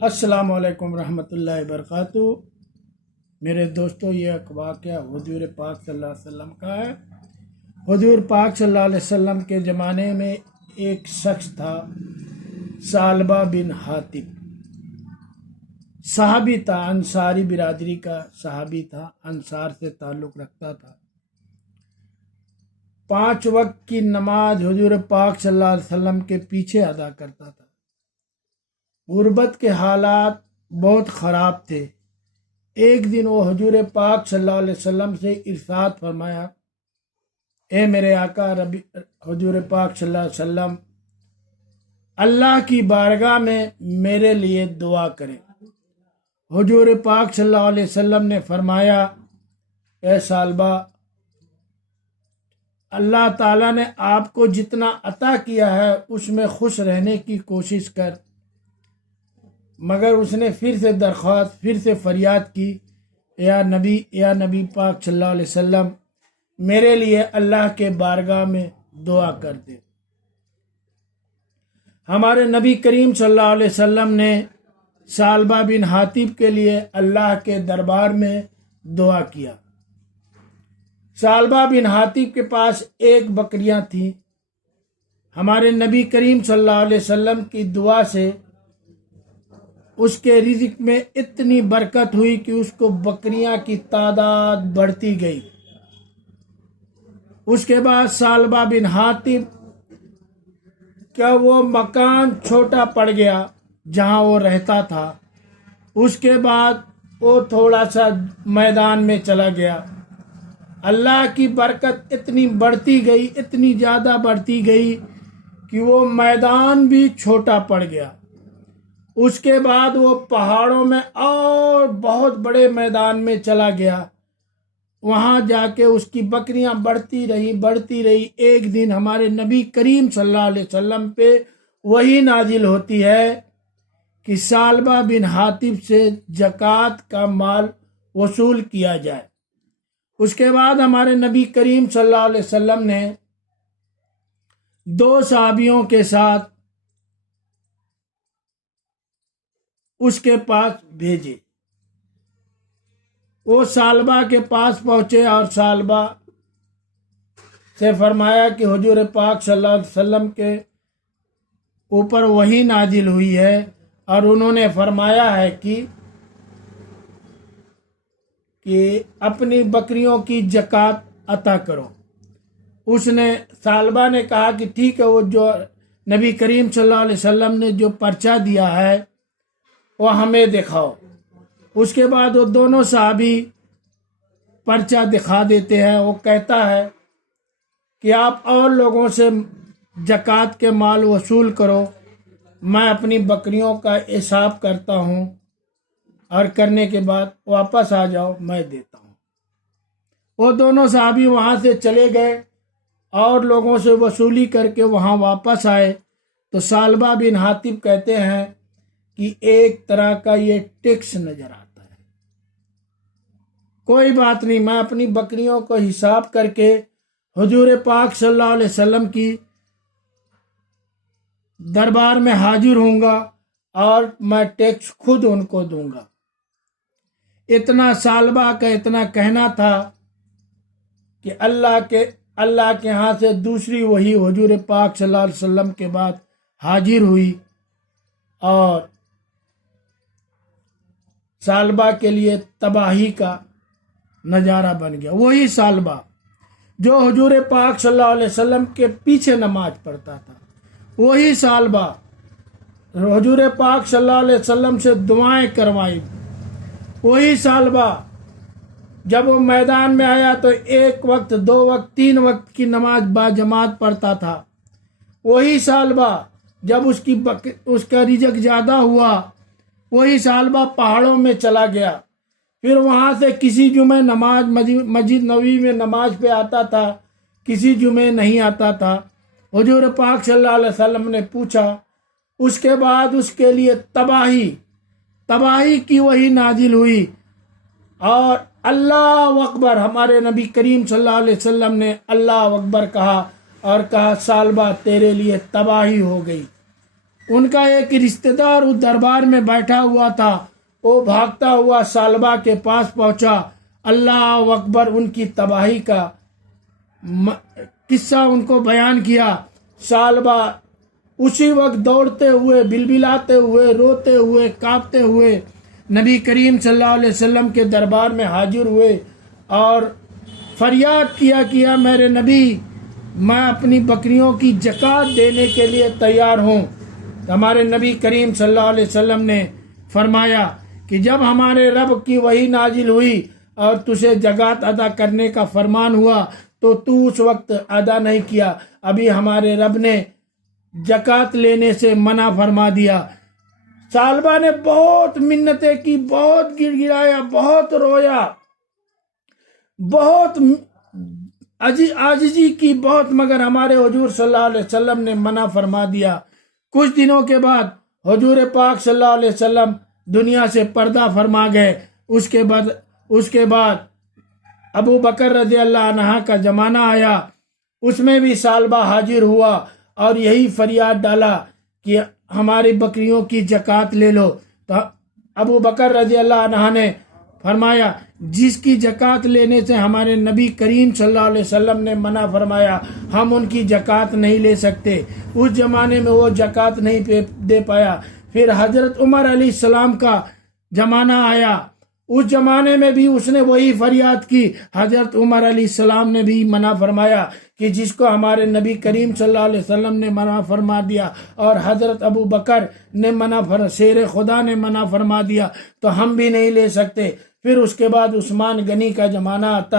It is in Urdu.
السلام علیکم ورحمۃ اللہ وبرکاتہ۔ میرے دوستو، یہ واقعہ حضور پاک صلی اللہ علیہ وسلم کا ہے۔ حضور پاک صلی اللہ علیہ وسلم کے زمانے میں ایک شخص تھا، ثعلبہ بن حاطب، صحابی تھا، انصاری برادری کا صحابی تھا، انصار سے تعلق رکھتا تھا۔ 5 وقت کی نماز حضور پاک صلی اللہ علیہ وسلم کے پیچھے ادا کرتا تھا۔ غربت کے حالات بہت خراب تھے۔ ایک دن وہ حضور پاک صلی اللہ علیہ وسلم سے ارشاد فرمایا، اے میرے آقا حضور پاک صلی اللہ علیہ وسلم، اللہ کی بارگاہ میں میرے لیے دعا کریں۔ حضور پاک صلی اللہ علیہ وسلم نے فرمایا، اے ثعلبہ، اللہ تعالیٰ نے آپ کو جتنا عطا کیا ہے اس میں خوش رہنے کی کوشش کر۔ مگر اس نے پھر سے درخواست، پھر سے فریاد کی، یا نبی پاک صلی اللہ علیہ وسلم، میرے لیے اللہ کے بارگاہ میں دعا کر دے۔ ہمارے نبی کریم صلی اللہ علیہ وسلم نے ثعلبہ بن حاطب کے لیے اللہ کے دربار میں دعا کیا۔ ثعلبہ بن حاطب کے پاس ایک بکریاں تھیں۔ ہمارے نبی کریم صلی اللہ علیہ وسلم کی دعا سے اس کے رزق میں اتنی برکت ہوئی کہ اس کو بکریاں کی تعداد بڑھتی گئی۔ اس کے بعد ثعلبہ بن حاطب کا وہ مکان چھوٹا پڑ گیا جہاں وہ رہتا تھا۔ اس کے بعد وہ تھوڑا سا میدان میں چلا گیا۔ اللہ کی برکت اتنی بڑھتی گئی، اتنی زیادہ بڑھتی گئی کہ وہ میدان بھی چھوٹا پڑ گیا۔ اس کے بعد وہ پہاڑوں میں اور بہت بڑے میدان میں چلا گیا۔ وہاں جا کے اس کی بکریاں بڑھتی رہی۔ ایک دن ہمارے نبی کریم صلی اللہ علیہ وسلم پہ وہی نازل ہوتی ہے کہ ثعلبہ بن حاطب سے زکوٰۃ کا مال وصول کیا جائے۔ اس کے بعد ہمارے نبی کریم صلی اللہ علیہ وسلم نے 2 صحابیوں کے ساتھ اس کے پاس بھیجے۔ وہ ثعلبہ کے پاس پہنچے اور ثعلبہ سے فرمایا کہ حضور پاک صلی اللہ علیہ وسلم کے اوپر وحی نازل ہوئی ہے اور انہوں نے فرمایا ہے کہ اپنی بکریوں کی زکوٰۃ عطا کرو۔ ثعلبہ نے کہا کہ ٹھیک ہے، وہ جو نبی کریم صلی اللہ علیہ وسلم نے جو پرچہ دیا ہے وہ ہمیں دکھاؤ۔ اس کے بعد وہ دونوں صحابی پرچہ دکھا دیتے ہیں۔ وہ کہتا ہے کہ آپ اور لوگوں سے زکوٰۃ کے مال وصول کرو، میں اپنی بکریوں کا حساب کرتا ہوں اور کرنے کے بعد واپس آ جاؤ، میں دیتا ہوں۔ وہ دونوں صحابی وہاں سے چلے گئے اور لوگوں سے وصولی کر کے وہاں واپس آئے تو ثعلبہ بن حاطب کہتے ہیں کہ ایک طرح کا یہ ٹیکس نظر آتا ہے۔ کوئی بات نہیں، میں اپنی بکریوں کو حساب کر کے حضور پاک صلی اللہ علیہ وسلم کی دربار میں حاضر ہوں گا اور میں ٹیکس خود ان کو دوں گا۔ اتنا ثعلبہ کا اتنا کہنا تھا کہ اللہ کے ہاں سے دوسری وحی حضور پاک صلی اللہ علیہ وسلم کے بعد حاضر ہوئی اور ثعلبہ کے لیے تباہی کا نظارہ بن گیا۔ وہی ثعلبہ جو حضور پاک صلی اللہ علیہ وسلم کے پیچھے نماز پڑھتا تھا، وہی ثعلبہ حضور پاک صلی اللہ علیہ وسلم سے دعائیں کروائی، وہی ثعلبہ جب وہ میدان میں آیا تو 1 وقت 2 وقت 3 وقت کی نماز باجماعت پڑھتا تھا، وہی ثعلبہ جب اس کا رزق زیادہ ہوا، وہی ثعلبہ پہاڑوں میں چلا گیا، پھر وہاں سے کسی جمعے نماز مسجد نبوی میں نماز پہ آتا تھا، کسی جمعے نہیں آتا تھا۔ حضور پاک صلی اللہ علیہ وسلم نے پوچھا، اس کے بعد اس کے لیے تباہی کی وحی نازل ہوئی اور اللہ اکبر، ہمارے نبی کریم صلی اللہ علیہ وسلم نے اللہ اکبر کہا اور کہا ثعلبہ تیرے لیے تباہی ہو گئی۔ ان کا ایک رشتہ دار اس دربار میں بیٹھا ہوا تھا، وہ بھاگتا ہوا سالبہ کے پاس پہنچا، اللہ اکبر، ان کی تباہی کا قصہ ان کو بیان کیا۔ سالبہ اسی وقت دوڑتے ہوئے، بلبلاتے ہوئے، روتے ہوئے، کانپتے ہوئے نبی کریم صلی اللہ علیہ وسلم کے دربار میں حاضر ہوئے اور فریاد کیا میرے نبی، میں اپنی بکریوں کی زکوٰۃ دینے کے لیے تیار ہوں۔ ہمارے نبی کریم صلی اللہ علیہ وسلم نے فرمایا کہ جب ہمارے رب کی وحی نازل ہوئی اور تجھے زکوٰۃ ادا کرنے کا فرمان ہوا تو اس وقت ادا نہیں کیا، ابھی ہمارے رب نے زکوٰۃ لینے سے منع فرما دیا۔ سالبہ نے بہت منتیں کی، بہت گر گرایا، بہت رویا، بہت عاجزی کی بہت، مگر ہمارے حضور صلی اللہ علیہ وسلم نے منع فرما دیا۔ کچھ دنوں کے بعد حضور پاک صلی اللہ علیہ وسلم دنیا سے پردہ فرما گئے۔ اس کے بعد ابو بکر رضی اللہ عنہ کا زمانہ آیا، اس میں بھی سالبہ حاضر ہوا اور یہی فریاد ڈالا کہ ہماری بکریوں کی زکوٰۃ لے لو۔ تو ابو بکر رضی اللہ عنہ نے فرمایا جس کی زکوٰۃ لینے سے ہمارے نبی کریم صلی اللہ علیہ وسلم نے منع فرمایا، ہم ان کی زکوٰۃ نہیں لے سکتے۔ اس زمانے میں وہ زکوٰۃ نہیں دے پایا۔ پھر حضرت عمر علیہ السلام کا زمانہ آیا، اس زمانے میں بھی اس نے وہی فریاد کی۔ حضرت عمر علیہ السلام نے بھی منع فرمایا کہ جس کو ہمارے نبی کریم صلی اللہ علیہ وسلم نے منع فرما دیا اور حضرت ابو بکر نے شیر خدا نے منع فرما دیا تو ہم بھی نہیں لے سکتے۔ پھر اس کے بعد عثمان غنی کا زمانہ آتا ہے۔